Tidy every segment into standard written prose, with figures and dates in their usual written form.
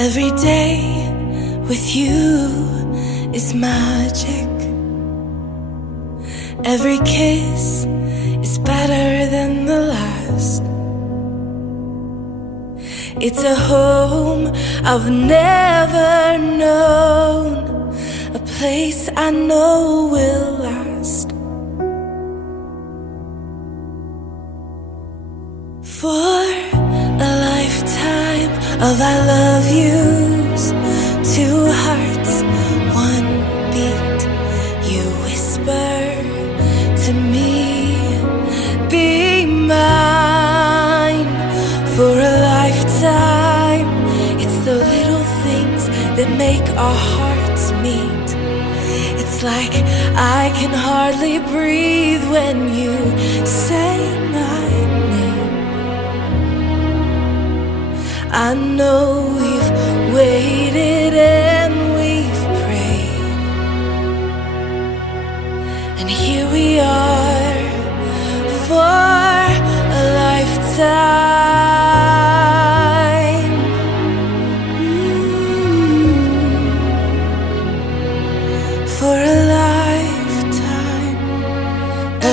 Every day with you is magic. Every kiss is better than the last. It's a home I've never known, a place I know will last. For a lifetime of I love yous, two hearts, one beat. You whisper to me, be mine. For a lifetime, it's the little things that make our hearts meet. It's like I can hardly breathe when you say my name. I know we've waited and we've prayed, and here we are for a lifetime. For a lifetime.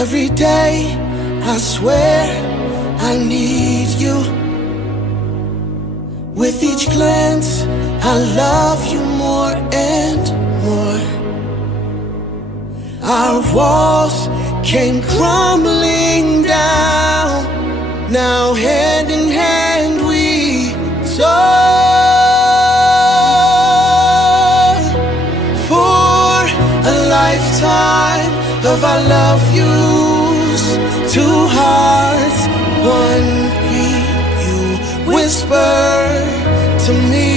Every day I swear I need you. With each glance, I love you more and more. Our walls came crumbling down. Now hand in hand we soar. For a lifetime of I love yous, two hearts, one beat. You whisper to me,